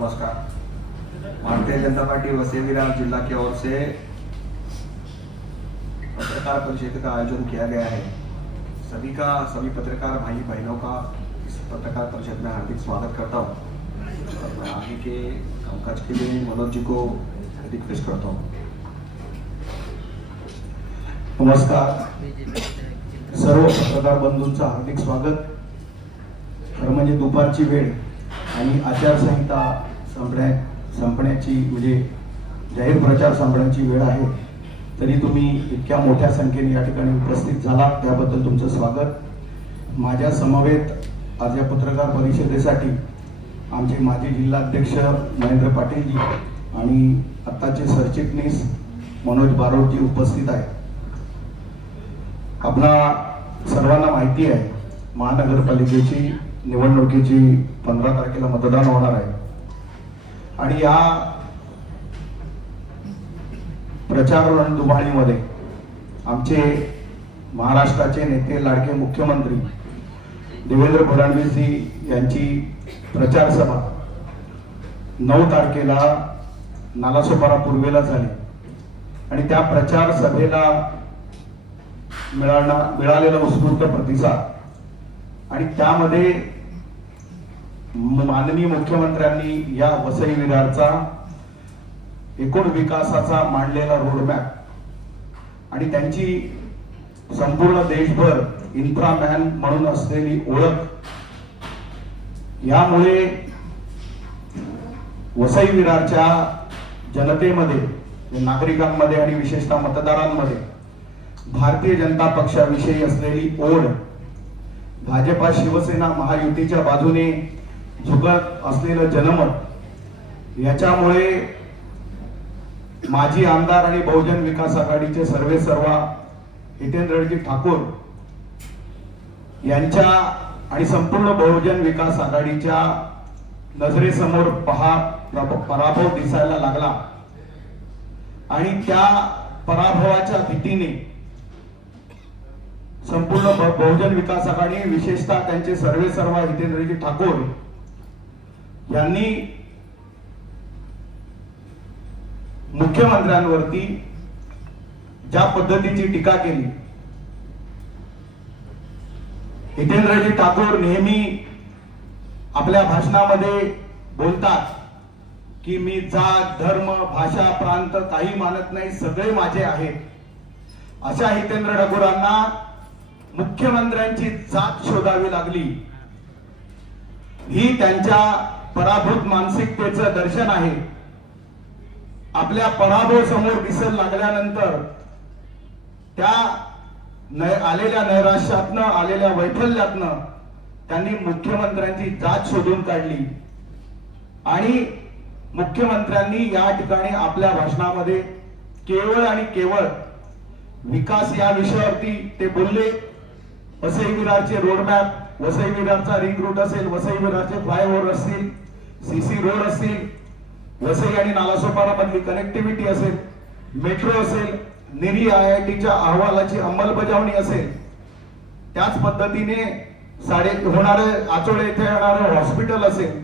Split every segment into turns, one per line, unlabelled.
नमस्कार. भारतीय जनता पार्टी वसेविराम जिला की ओर से पत्रकार परिषद का आयोजन किया गया है सभी का सभी पत्रकार भाई बहनों का इस पत्रकार परिषद में हार्दिक स्वागत करता हूँ. और मैं आगे के कामकाज के लिए मनोज जी को रिक्वेस्ट करता हूँ.
नमस्कार. सर्व पत्रकार बंधूंचं हार्दिक स्वागत. खरं म्हणजे दुपारची वेळ आणि आचारसंहिता संपण्या संपण्याची म्हणजे जाहीर प्रचार संपण्याची वेळ आहे. तरी तुम्ही इतक्या मोठ्या संख्येने या ठिकाणी उपस्थित झाला त्याबद्दल तुमचं स्वागत. माझ्या समवेत आज या पत्रकार परिषदेसाठी आमचे माजी जिल्हाध्यक्ष महेंद्र पाटीलजी आणि आत्ताचे सरचिटणीस मनोज बारोडजी उपस्थित आहेत. आपला सर्वांना माहिती आहे महानगरपालिकेची निवडणुकीची पंधरा तारखेला मतदान होणार आहे. आणि या प्रचार रणधुमाळीमध्ये आमचे महाराष्ट्राचे नेते लाडके मुख्यमंत्री देवेंद्र फडणवीसजी यांची प्रचार सभा नऊ तारखेला नालासोपारा पूर्वेला झाली. आणि त्या प्रचार सभेला मिळाला मिळालेला उत्स्फूर्त प्रतिसाद आणि त्यामध्ये माननीय मुख्यमंत्र्यांनी या वसई विरारचा एकूण विकासाचा मांडलेला रोडमॅप आणि त्यांची संपूर्ण देशभर इन्फ्रामॅन म्हणून असलेली ओळख यामुळे वसई विरारच्या जनतेमध्ये नागरिकांमध्ये आणि विशेषतः मतदारांमध्ये भारतीय जनता पक्षाविषयी असलेली ओढ भाजपा शिवसेना महायुतीच्या बाजूने झुकत असलेलं जनमत याच्यामुळे माजी आमदार आणि बहुजन विकास आघाडीचे सर्वे सर्वा हितेंद्रजी ठाकूर यांच्या आणि संपूर्ण बहुजन विकास आघाडीच्या नजरेसमोर पहा पराभव दिसायला लागला. आणि त्या पराभवाच्या भीतीने संपूर्ण बहुजन विकास आघाडी विशेषतः त्यांचे सर्वे सर्वा हितेंद्रजी ठाकूर यांनी मुख्यमंत्र्यांवरती ज्या पद्धतीची टीका केली हितेंद्रजी ठाकूर नेहमी आपल्या भाषणामध्ये बोलतात की मी जात धर्म भाषा प्रांत काही मानत नाही सगळे माझे आहेत. अशा हितेंद्र ठाकूरांना मुख्यमंत्र्यांची जात शोधावी लागली. ही त्यांच्या पराभूत मानसिकतेचं दर्शन आहे. आपल्या पराभव समोर दिसत लागल्यानंतर त्या न- आलेल्या नैराश्यातनं आलेल्या वैफल्यातनं त्यांनी मुख्यमंत्र्यांची जात शोधून काढली. आणि मुख्यमंत्र्यांनी या ठिकाणी आपल्या भाषणामध्ये केवळ आणि केवळ विकास या विषयावरती ते बोलले. वसई विरारचे रोडमॅप वसई विरारचा रिंग रूट असेल वसई विरारचे फ्लायओव्हर असतील सीसी रोड असतील वसई आणि नालासोपारा मधली कनेक्टिव्हिटी असेल मेट्रो असेल निरी आय आय टीच्या अहवालाची अंमलबजावणी असेल त्याच पद्धतीने साडे होणारे आचोळे येथे येणारं हॉस्पिटल असेल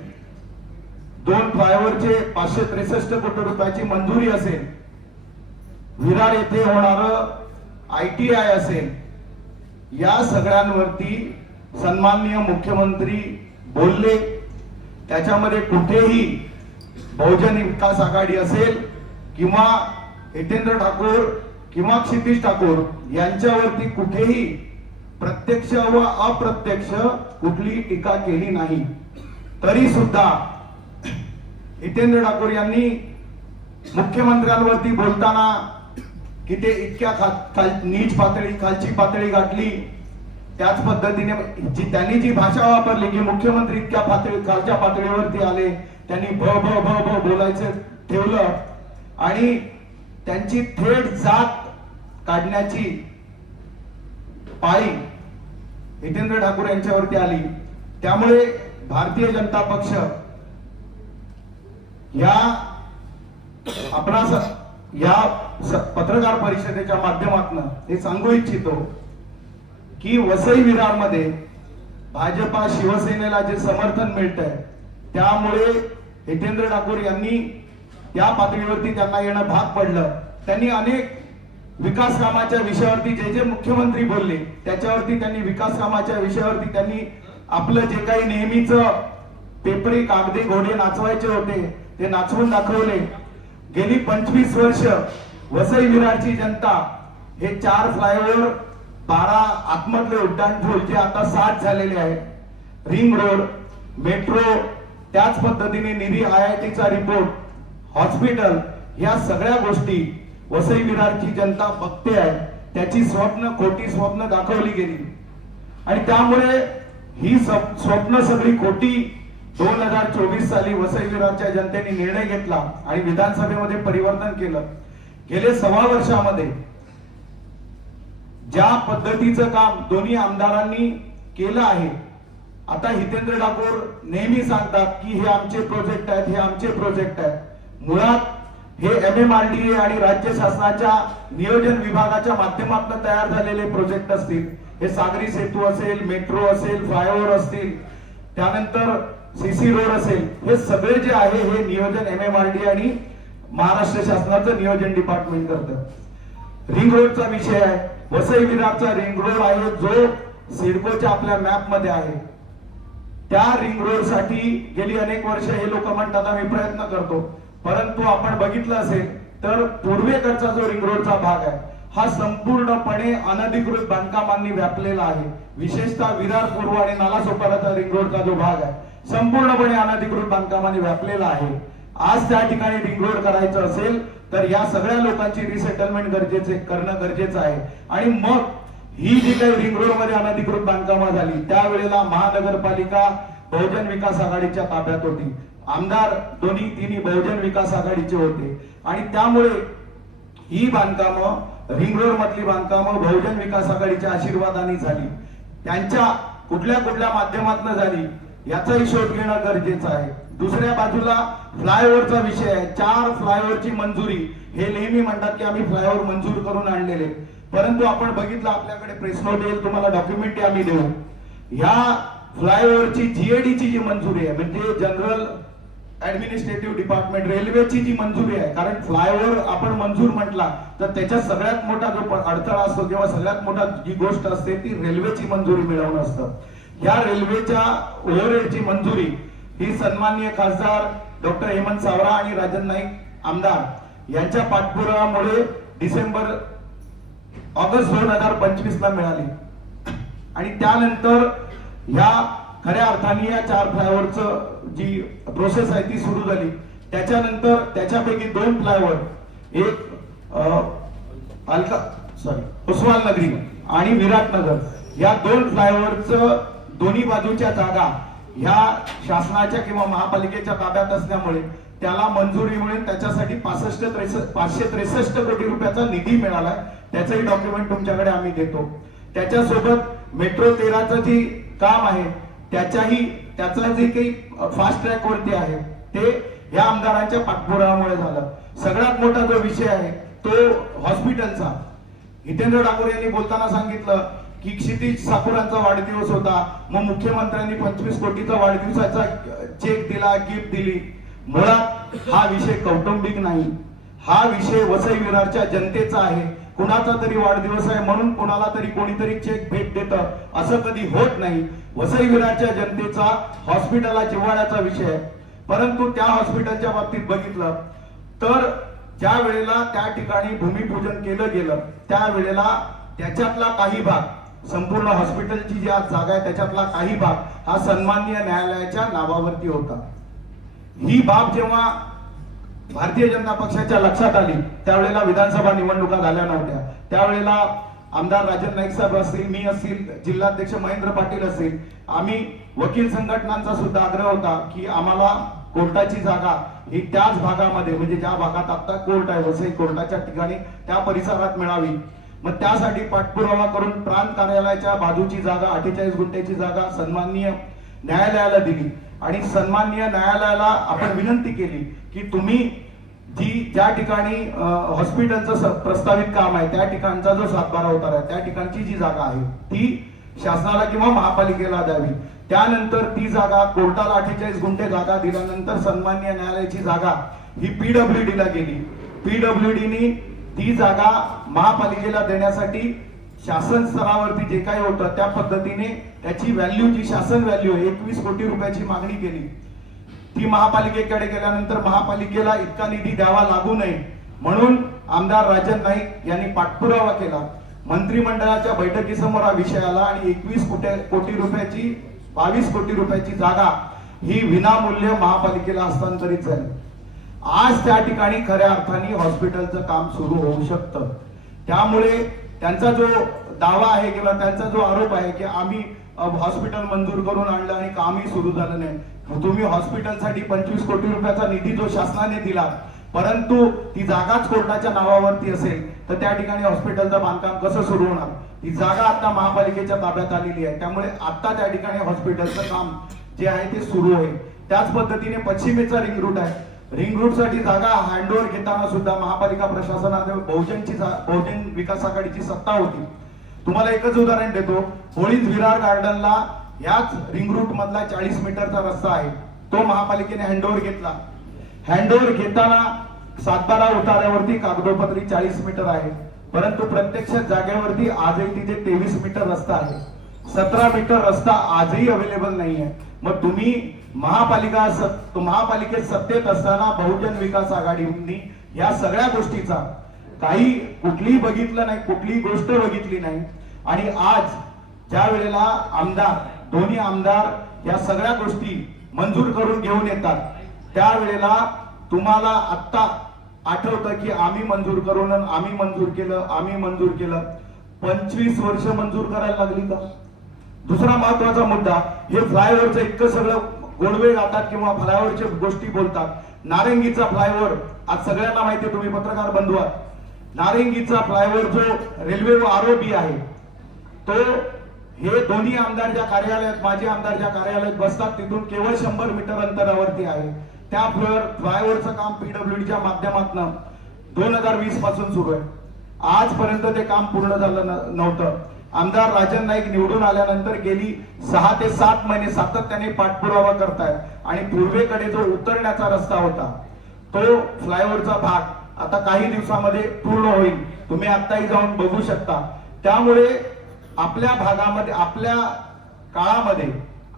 दोन फ्लायओव्हरचे पाचशे त्रेसष्ट कोटी रुपयाची मंजुरी असेल विरार येथे होणार आय टी आय असेल या सगळ्यांवरती सन्माननीय मुख्यमंत्री बोलले त्याच्यामध्ये कुठेही बहुजन विकास आघाडी असेल किंवा हितेंद्र ठाकूर किंवा क्षितिश ठाकूर यांच्यावरती कुठेही प्रत्यक्ष व अप्रत्यक्ष कुठली टीका केली नाही. तरी सुद्धा हितेंद्र ठाकूर यांनी मुख्यमंत्र्यांवरती बोलताना की ते इतक्या खा- खाल नीच पातळी खालची पातळी गाठली त्याच पद्धतीने जी त्यांनी जी भाषा वापरली की मुख्यमंत्री इतक्या पातळी खालच्या पातळीवरती आले त्यांनी भ भ भ भ बोलायचं ठेवलं. आणि त्यांची थेट जात काढण्याची पाळी हितेंद्र ठाकूर यांच्यावरती आली. त्यामुळे भारतीय जनता पक्ष या आपणास या पत्रकार परिषदेच्या माध्यमातून हे सांगू इच्छितो की वसई विरारमध्ये भाजपा शिवसेनेला जे समर्थन मिळतंय त्यामुळे हितेंद्र ठाकूर यांनी त्या पातळीवरती त्यांना येणं भाग पडलं. त्यांनी अनेक विकास कामाच्या विषयावरती जे जे मुख्यमंत्री बोलले त्याच्यावरती त्यांनी विकास कामाच्या विषयावरती त्यांनी आपलं जे काही नेहमीच पेपरी कागदे घोडे नाचवायचे होते ते नाचवून दाखवले. गेली पंचवीस वर्ष वसई विरारची जनता हे चार फ्लायओव्हर बारा आतमधले उड्डाणपूल जे आता सात झालेले आहेत. रिंग रोड मेट्रो त्याच पद्धतीने निधी आय आय टीचा रिपोर्ट हॉस्पिटल या सगळ्या गोष्टी वसई विरारची जनता बघते आहे. त्याची स्वप्न खोटी स्वप्न दाखवली गेली. आणि त्यामुळे ही स्वप्न सगळी खोटी दोन हजार चोवीस साली वसई विरारच्या जनतेने निर्णय घेतला आणि विधानसभेमध्ये परिवर्तन केलं. गेले सव्वा वर्षामध्ये ज्या पद्धतीचं काम दोन्ही आमदारांनी केलं आहे आता हितेंद्र ठाकूर नेहमी सांगतात की हे आमचे प्रोजेक्ट आहेत हे आमचे प्रोजेक्ट आहेत. मुळात हे M M R D A आणि राज्य शासनाच्या नियोजन विभागाच्या माध्यमातून तयार झालेले प्रोजेक्ट असतील. हे सागरी सेतू असेल मेट्रो असेल फ्लायओव्हर असतील त्यानंतर सीसी रोड असेल. हे सगळे जे आहे हे नियोजन एम एम आर डी आणि महाराष्ट्र शासनाचं नियोजन डिपार्टमेंट करतं. रिंग रोडचा विषय आहे. वसई विरारचा रिंग रोड आहे जो सिडकोच्या आपल्या मॅपमध्ये आहे. त्या रिंग रोडसाठी गेली अनेक वर्ष हे लोक म्हणतात आम्ही प्रयत्न करतो. परंतु आपण बघितलं असेल तर पूर्वेकडचा जो रिंग रोडचा भाग आहे हा संपूर्णपणे अनधिकृत बांधकामांनी व्यापलेला आहे. विशेषतः विरार पूर्व आणि नालासोपाराचा रिंग रोडचा जो भाग आहे संपूर्णपणे अनधिकृत बांधकामांनी व्यापलेला आहे. आज त्या ठिकाणी रिंग रोड करायचं असेल तर या सगळ्या लोकांची रिसेटलमेंट गरजेचे करणं गरजेचं आहे. आणि मग ही जी काही रिंग रोडमध्ये अनधिकृत बांधकामं झाली त्यावेळेला महानगरपालिका बहुजन विकास आघाडीच्या ताब्यात होती. आमदार दोन्ही तिन्ही बहुजन विकास आघाडीचे होते. आणि त्यामुळे ही बांधकामं रिंग रोड मधली बांधकामं बहुजन विकास आघाडीच्या आशीर्वादाने झाली. त्यांच्या कुठल्या कुठल्या माध्यमातून झाली याचाही शोध घेणं गरजेचं आहे. दुसऱ्या बाजूला फ्लायओव्हरचा विषय आहे. चार फ्लायओव्हरची मंजुरी. हे नेहमी म्हणतात की आम्ही फ्लायओव्हर मंजूर करून आणलेले. परंतु आपण बघितलं आपल्याकडे प्रेस नोट येईल तुम्हाला डॉक्युमेंट आम्ही देऊ. ह्या फ्लायओव्हरची जीएडीची जी मंजुरी आहे म्हणजे जनरल ऍडमिनिस्ट्रेटिव्ह डिपार्टमेंट रेल्वेची जी मंजुरी आहे. कारण फ्लायओव्हर आपण मंजूर म्हटला तर त्याच्यात सगळ्यात मोठा जो अडथळा असतो किंवा सगळ्यात मोठा जी गोष्ट असते ती रेल्वेची मंजुरी मिळवणं असतं. या रेल्वेच्या ओव्हरहेडची मंजुरी ही सन्माननीय खासदार डॉक्टर हेमंत सावरा आणि राजन नाईक आमदार यांच्या पाठपुरावामुळे डिसेंबर ऑगस्ट दोन हजार पंचवीस ला मिळाली. आणि त्यानंतर ह्या खऱ्या अर्थाने या चार फ्लायओव्हरचं जी प्रोसेस आहे ती सुरू झाली. त्याच्यानंतर त्याच्यापैकी दोन फ्लायओव्हर एक अं, अलका सॉरी उस्मान नगरी आणि विराटनगर. या दोन फ्लायओव्हरचं दोन्ही बाजूच्या जागा ह्या शासनाच्या किंवा महापालिकेच्या ताब्यात असल्यामुळे त्याला मंजुरी मिळेल त्याच्यासाठी पासष्ट त्रेसष्ट पाचशे त्रेसष्ट कोटी रुपयाचा निधी मिळालाय त्याचंही डॉक्युमेंट तुमच्याकडे आम्ही देतो. त्याच्यासोबत मेट्रो तेराचं जे काम आहे त्याच्याही त्याचं जे काही फास्ट ट्रॅक वरती आहे ते या आमदारांच्या पाठपुरावामुळे झालं. सगळ्यात मोठा जो विषय आहे तो हॉस्पिटलचा हितेंद्र ठाकूर यांनी बोलताना सांगितलं की क्षितिज सापुरांचा वाढदिवस होता. मग मुख्यमंत्र्यांनी पंचवीस कोटीचा वाढदिवसाचा चेक दिला गिफ्ट दिली. मुळात हा विषय कौटुंबिक नाही. हा विषय वसई विरारच्या जनतेचा आहे. कुणाचा तरी वाढदिवस आहे म्हणून कुणाला तरी कोणीतरी चेक भेट देत असं कधी होत नाही. वसई विरारच्या जनतेचा हॉस्पिटलला जिव्हाळ्याचा विषय आहे. परंतु त्या हॉस्पिटलच्या बाबतीत बघितलं तर ज्या वेळेला त्या ठिकाणी भूमिपूजन केलं गेलं त्या वेळेला त्याच्यातला काही भाग संपूर्ण हॉस्पिटलची जी आज जागा आहे त्याच्यातला काही भाग हा सन्माननीय न्यायालयाच्या नावावरती होता. ही बाब जेव्हा भारतीय जनता पक्षाच्या लक्षात आली त्यावेळेला विधानसभा निवडणुका झाल्या नव्हत्या. त्यावेळेला आमदार राजन नाईक साहेब असतील मी असतील जिल्हाध्यक्ष महेंद्र पाटील असतील आम्ही वकील संघटनांचा सुद्धा आग्रह होता की आम्हाला कोर्टाची जागा ही त्याच भागामध्ये म्हणजे ज्या भागात आता कोर्ट आहे वसई कोर्टाच्या ठिकाणी त्या परिसरात मिळावी. मग त्यासाठी पाठपुरावा करून प्रांत कार्यालयाच्या बाजूची जागा अठ्ठेचाळीस गुंठ्याची जागा सन्माननीय न्यायालयाला दिली. आणि सन्माननीय न्यायालयाला आपण विनंती केली की तुम्ही जी ज्या ठिकाणी हॉस्पिटलचं प्रस्तावित काम आहे त्या ठिकाणचा जो सातबारा होतार आहे त्या ठिकाणची जी जागा आहे ती शासनाला किंवा महापालिकेला द्यावी. त्यानंतर ती जागा कोर्टाला अठ्ठेचाळीस गुंठे जागा दिल्यानंतर सन्मान्य न्यायालयाची जागा ही पीडब्ल्यू ला गेली. पीडब्ल्यू ती जागा महापालिकेला देण्यासाठी शासन स्तरावरती जे काही होतं त्या पद्धतीने त्याची व्हॅल्यू जी शासन व्हॅल्यू आहे एकवीस कोटी रुपयाची मागणी केली. ती महापालिकेकडे गेल्यानंतर महापालिकेला इतका निधी द्यावा लागू नये म्हणून आमदार राजन नाईक यांनी पाठपुरावा केला. मंत्रिमंडळाच्या बैठकीसमोर हा विषय आला आणि एकवीस कोटी कोटी रुपयाची बावीस कोटी रुपयाची जागा ही विनामूल्य महापालिकेला हस्तांतरित झाली. आज त्या ठिकाणी खऱ्या अर्थाने हॉस्पिटलचं काम सुरू होऊ शकतं. त्यामुळे त्यांचा जो दावा आहे किंवा त्यांचा जो आरोप आहे की आम्ही हॉस्पिटल मंजूर करून आणलं आणि कामही सुरू झालं नाही. तुम्ही हॉस्पिटलसाठी पंचवीस कोटी रुपयाचा निधी जो शासनाने दिला परंतु ती जागाच कोर्टाच्या नावावरती असेल तर त्या ठिकाणी हॉस्पिटलचं बांधकाम कसं सुरू होणार? ती जागा आता महापालिकेच्या ताब्यात आलेली आहे. त्यामुळे आता त्या ठिकाणी हॉस्पिटलचं काम जे आहे ते सुरू होईल त्याच पद्धतीने पश्चिमेचा रिंग रूट आहे. रिंग रूटसाठी जागा हँडओव्हर घेताना सुद्धा महापालिका प्रशासनाने बहुजनची बहुजन विकास आघाडीची सत्ता होती. तुम्हाला एकच उदाहरण देतो. होळीत विरार गार्डनला याच रिंग रूट मधला चाळीस मीटरचा रस्ता आहे. तो महापालिकेने हँडओव्हर घेतला. हँडओव्हर घेताना सातबारा उतार्यावरती कागदोपत्री चाळीस मीटर आहे. परंतु प्रत्यक्ष जागेवरती आजही तिथे तेवीस मीटर रस्ता आहे. सतरा मीटर रस्ता आजही अवेलेबल नाही आहे मग तुम्ही महापालिका सत- महापालिकेत सत्तेत असताना बहुजन विकास आघाडीनी या सगळ्या गोष्टीचा काही कुठलीही बघितलं नाही कुठलीही गोष्ट बघितली नाही. आणि आज ज्या वेळेला आमदार दोन्ही आमदार या सगळ्या गोष्टी मंजूर करून घेऊन येतात त्यावेळेला तुम्हाला आत्ता आठवतं की आम्ही मंजूर करून आम्ही मंजूर केलं आम्ही मंजूर केलं. पंचवीस वर्ष मंजूर करायला लागली का? दुसरा महत्त्वाचा मुद्दा हे फ्लायओव्हरचं इतकं सगळं गोडवे गातात किंवा फ्लायओव्हरच्या गोष्टी बोलतात. नारंगीचा फ्लायओव्हर आज सगळ्यांना माहिती तुम्ही पत्रकार बंधू आहात. नारंगीचा फ्लायओव्हर जो रेल्वे व आरोपी आहे तो हे दोन्ही आमदार ज्या कार्यालयात माजी आमदार ज्या कार्यालयात बसतात तिथून केवळ शंभर मीटर अंतरावरती आहे. त्या फ्लोअर फ्लायओव्हरचं काम पीडब्ल्यूडीच्या माध्यमातून दोन हजार वीसपासून सुरू आहे. आजपर्यंत ते काम पूर्ण झालं न- नव्हतं. आमदार राजन नाईक निवडून आल्यानंतर गेली सहा ते सात महिने सातत्याने पाठपुरावा करतायत. आणि पूर्वेकडे जो उतरण्याचा रस्ता होता तो फ्लायओव्हरचा भाग आता काही दिवसामध्ये पूर्ण होईल. तुम्ही आत्ताही जाऊन बघू शकता. त्यामुळे आपल्या भागामध्ये आपल्या काळामध्ये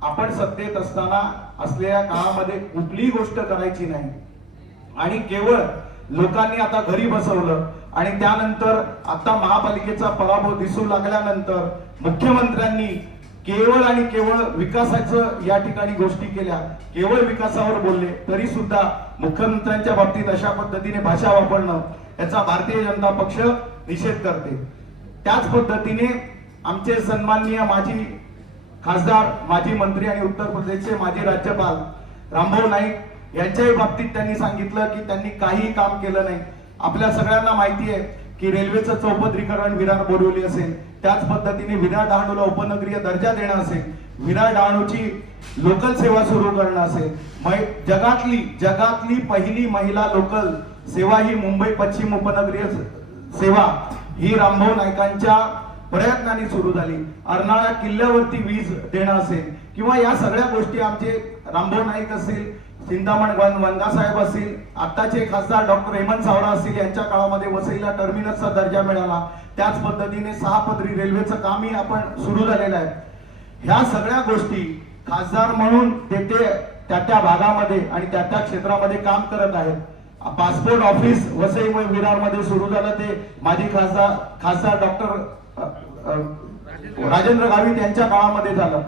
आपण सत्तेत असताना असलेल्या काळामध्ये कुठलीही गोष्ट करायची नाही. आणि केवळ लोकांनी आता घरी बसवलं आणि त्यानंतर आता महापालिकेचा पराभव दिसू लागल्यानंतर मुख्यमंत्र्यांनी केवळ आणि केवळ विकासाचं या ठिकाणी गोष्टी केल्या केवळ विकासावर बोलले तरी सुद्धा मुख्यमंत्र्यांच्या बाबतीत अशा पद्धतीने भाषा वापरणं याचा भारतीय जनता पक्ष निषेध करते. त्याच पद्धतीने आमचे सन्माननीय माजी खासदार माजी मंत्री आणि उत्तर प्रदेशचे माजी राज्यपाल रामभाऊ नाईक यांच्याही बाबतीत त्यांनी सांगितलं की त्यांनी काही काम केलं नाही. आपल्या सगळ्यांना माहिती आहे की रेल्वेचं चौपदरीकरण विरार बोरिवली असेल त्याच पद्धतीने विरार डहाणूला उपनगरीय दर्जा देणं असेल विरार डहाणूची लोकल सेवा सुरू करणं असेल जगातली जगातली पहिली महिला लोकल सेवा ही मुंबई पश्चिम उपनगरीय सेवा ही रामभाऊ नायकांच्या प्रयत्नाने सुरू झाली. अर्नाळा किल्ल्यावरती वीज देणं असेल किंवा या सगळ्या गोष्टी आमचे रामभाऊ नाईक असेल चिंतामण वन वनगा साहेब असतील आत्ताचे खासदार डॉक्टर हेमंत सावरा असतील यांच्या काळामध्ये वसईला टर्मिनसचा दर्जा मिळाला. त्याच पद्धतीने सहा पदरी रेल्वेचं कामही आपण सुरू झालेलं आहे. ह्या सगळ्या गोष्टी खासदार म्हणून ते ते त्या त्या भागामध्ये आणि त्या त्या क्षेत्रामध्ये काम करत आहेत. पासपोर्ट ऑफिस वसई व विरारमध्ये सुरू झालं ते. माजी खासदार खासदार डॉक्टर राजेंद्र गावित यांच्या काळामध्ये झालं.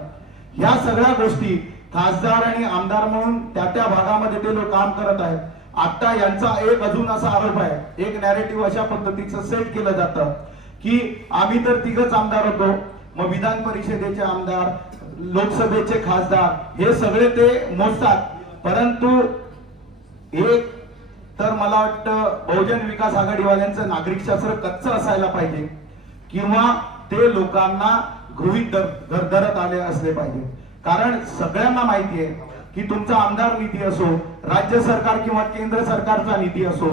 ह्या सगळ्या गोष्टी खासदार आणि आमदार म्हणून त्या त्या भागामध्ये ते लोक काम करत आहेत. आता यांचा एक अजून असा आरोप आहे. एक नॅरेटिव्ह अशा पद्धतीचं सेट केलं जातं की आम्ही तर तिघच आमदार होतो. मग विधान परिषदेचे आमदार लोकसभेचे खासदार हे सगळे ते मोजतात. परंतु एक तर मला वाटतं बहुजन विकास आघाडीवाल्यांचं नागरिक शास्त्र कच्चं असायला पाहिजे. किंवा ते लोकांना गृहित धर- धरत आले असले पाहिजे. कारण सगळ्यांना माहिती आहे की तुमचा आमदार निधी असो राज्य सरकार किंवा केंद्र सरकारचा निधी असो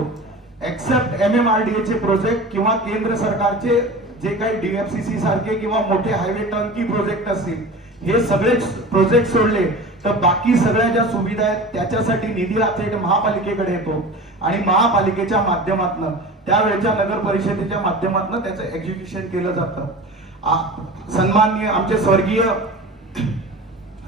except M M R D चे प्रोजेक्ट किंवा केंद्र सरकारचे जे काही डीएफसीसी सारखे किंवा मोठे हायवे टंकी प्रोजेक्ट असतील हे सगळे प्रोजेक्ट सोडले तर बाकी सगळ्या ज्या सुविधा आहेत त्याच्यासाठी निधी हा थेट महापालिकेकडे येतो. आणि महापालिकेच्या माध्यमातून त्यावेळेच्या नगर परिषदेच्या माध्यमातून त्याचं एक्झिक्युशन केलं जातं. सन्माननीय आमचे स्वर्गीय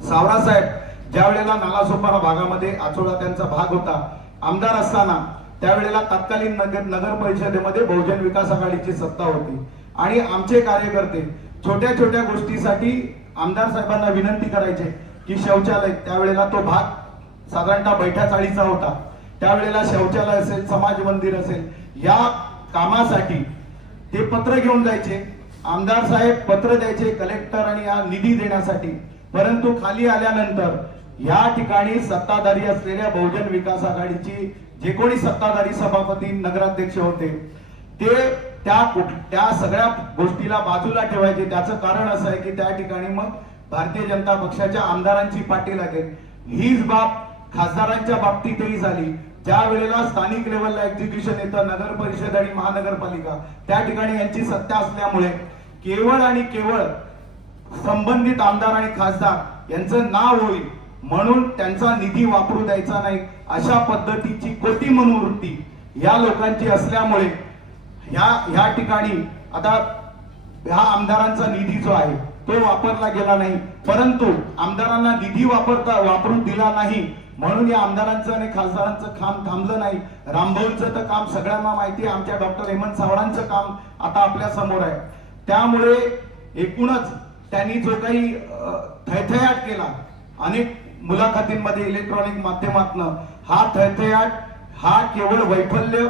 सावरा साहेब ज्या वेळेला नालासोपारा भागामध्ये आचोळा त्यांचा भाग होता आमदार असताना त्यावेळेला तत्कालीन नगर नगर परिषदेमध्ये बहुजन विकास आघाडीची सत्ता होती. आणि आमचे कार्यकर्ते छोट्या छोट्या गोष्टीसाठी आमदार साहेबांना विनंती करायचे की शौचालय त्यावेळेला तो भाग साधारणतः बैठ्या चाळीचा होता. त्यावेळेला शौचालय असेल समाज मंदिर असेल या कामासाठी ते पत्र घेऊन जायचे. आमदार साहेब पत्र द्यायचे कलेक्टर आणि या निधी देण्यासाठी. परंतु खाली आल्यानंतर या ठिकाणी सत्ताधारी असलेल्या बहुजन विकास आघाडीची जे कोणी सत्ताधारी सभापती नगराध्यक्ष होते ते त्या कुठ- त्या सगळ्या गोष्टीला बाजूला ठेवायचे. त्याचं कारण असं आहे की त्या ठिकाणी मग भारतीय जनता पक्षाच्या आमदारांची पाठी लागेल. हीच बाब खासदारांच्या बाबतीतही झाली. ज्या वेळेला स्थानिक लेवलला एक्झिक्युशन येतं नगर परिषद आणि महानगरपालिका त्या ठिकाणी यांची सत्ता असल्यामुळे केवळ आणि केवळ संबंधित आमदार आणि खासदार यांचं नाव होईल म्हणून त्यांचा निधी वापरू द्यायचा नाही अशा पद्धतीची कोटी मनोवृत्ती या लोकांची असल्यामुळे ह्या ह्या ठिकाणी आता ह्या आमदारांचा निधी जो आहे तो वापरला गेला नाही. परंतु आमदारांना निधी वापरता वापरून दिला नाही. म्हणून या आमदारांचं आणि खासदारांचं काम थांबलं नाही. रामभाऊंचं तर काम सगळ्यांना माहिती आहे. आमच्या डॉक्टर हेमंत सावळांचं काम आता आपल्यासमोर आहे. त्यामुळे एकूणच त्यांनी जो काही थैथयाट केला अनेक मुलाखतींमध्ये इलेक्ट्रॉनिक माध्यमातनं हा थैथयाट हा केवळ वैफल्य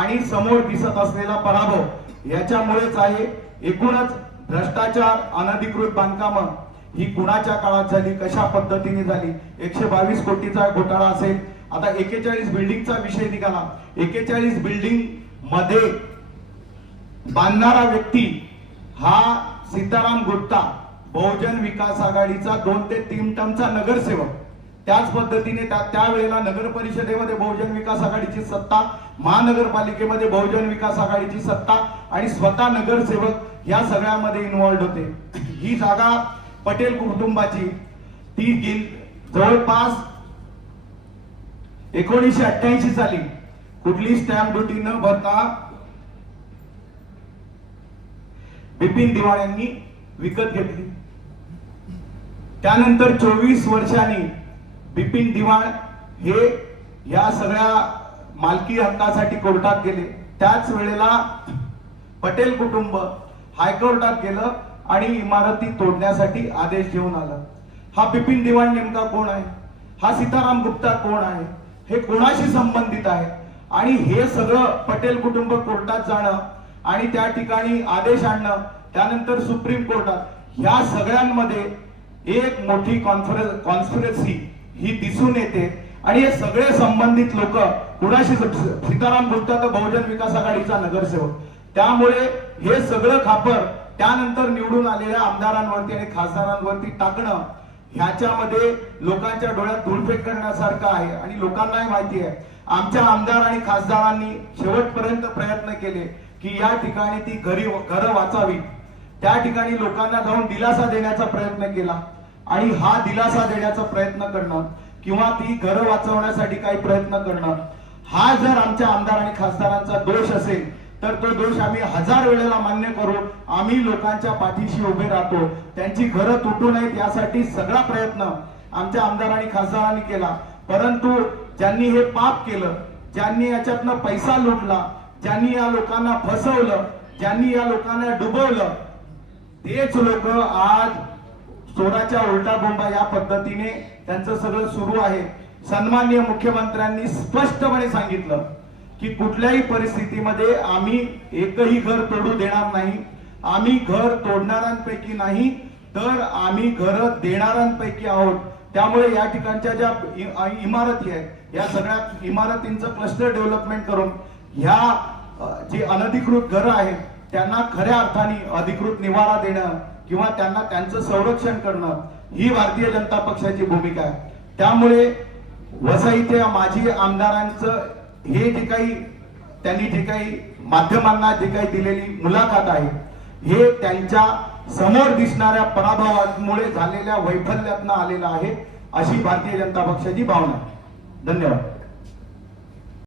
आणि समोर दिसत असलेला पराभव याच्यामुळेच आहे. एकूणच भ्रष्टाचार अनधिकृत बांधकामं ही कुणाच्या काळात झाली कशा पद्धतीने झाली एकशे बावीस कोटीचा घोटाळा असेल. आता एकेचाळीस बिल्डिंगचा विषय निघाला. एकेचाळीस बिल्डिंगमध्ये बांधणारा व्यक्ती हा सीताराम गुप्ता बहुजन विकास आघाडीचा दोन ते तीन टर्मचा नगरसेवक. त्याच पद्धतीने त्या त्यावेळेला नगर परिषदेमध्ये बहुजन विकास आघाडीची सत्ता महानगरपालिकेमध्ये बहुजन विकास आघाडीची सत्ता आणि स्वतः नगरसेवक या सगळ्यामध्ये इन्वॉल्ड होते. ही जागा पटेल कुटुंबाची. ती गेल जवळपास एकोणीसशे अठ्ठ्याऐंशी साली कुठली स्टॅम्प ड्युटी न भरता बिपिन दिवाळ यांनी विकत घेतली. त्यानंतर चोवीस वर्षांनी बिपिन दिवाण हे या सगळ्या मालकी हक्कासाठी कोर्टात गेले. त्याच वेळेला पटेल कुटुंब हायकोर्टात गेलं आणि इमारती तोडण्यासाठी आदेश घेऊन आलं. हा बिपिन दिवाण नेमका कोण आहे? हा सीताराम गुप्ता कोण आहे? हे कोणाशी संबंधित आहे? आणि हे सगळं पटेल कुटुंब कोर्टात जाणं आणि त्या ठिकाणी आदेश आणणं त्यानंतर सुप्रीम कोर्टात ह्या सगळ्यांमध्ये एक मोठी कॉन्फरन्स कॉन्स्पिरसी ही दिसून येते. आणि हे सगळे संबंधित लोक कुणाशी सीताराम गुप्ता तर बहुजन विकास आघाडीचा नगरसेवक. त्यामुळे हे सगळं खापर त्यानंतर निवडून आलेल्या आमदारांवरती आणि खासदारांवरती टाकणं ह्याच्यामध्ये लोकांच्या डोळ्यात धूळफेक करण्यासारखं आहे. आणि लोकांनाही माहिती आहे आमच्या आमदार आणि खासदारांनी शेवटपर्यंत प्रयत्न केले की या ठिकाणी ती घरी घरं वाचावी त्या ठिकाणी लोकांना जाऊन दिलासा देण्याचा प्रयत्न केला. आणि हा दिलासा देण्याचा प्रयत्न करणं किंवा ती घरं वाचवण्यासाठी काही प्रयत्न करणं हा जर आमच्या आमदार आणि खासदारांचा दोष असेल तर तो दोष आम्ही हजार वेळेला मान्य करू. आम्ही लोकांच्या पाठीशी उभे राहतो. त्यांची घरं तुटू नयेत यासाठी सगळा प्रयत्न आमच्या आमदार आणि खासदारांनी केला. परंतु ज्यांनी हे पाप केलं ज्यांनी याच्यातनं पैसा लुटला ज्यांनी या लोकांना फसवलं ज्यांनी या लोकांना डुबवलं तेच लोक आज चोराच्या उलटा बोंबा या पद्धतीने त्यांचं सगळं सुरू आहे. सन्माननीय मुख्यमंत्र्यांनी स्पष्टपणे सांगितलं की कुठल्याही परिस्थितीमध्ये आम्ही एकही घर तोडू देणार नाही. आम्ही घर तोडणाऱ्यांपैकी नाही तर आम्ही घर देणाऱ्यांपैकी आहोत. त्यामुळे या ठिकाणच्या ज्या इ- इमारती आहेत या सगळ्या इमारतींचं क्लस्टर डेव्हलपमेंट करून ह्या जी अनधिकृत घरं आहेत त्यांना खऱ्या अर्थाने अधिकृत निवारा देणं किंवा त्यांना त्यांचं संरक्षण करणं ही भारतीय जनता पक्षाची भूमिका आहे. त्यामुळे वसईच्या माजी आमदारांचं हे जे काही त्यांनी जे काही माध्यमांना जे काही दिलेली मुलाखत आहे हे त्यांच्यासमोर दिसणाऱ्या पराभवामुळे झालेल्या वैफल्यातनं आलेलं आहे अशी भारतीय जनता पक्षाची भावना धन्यवाद.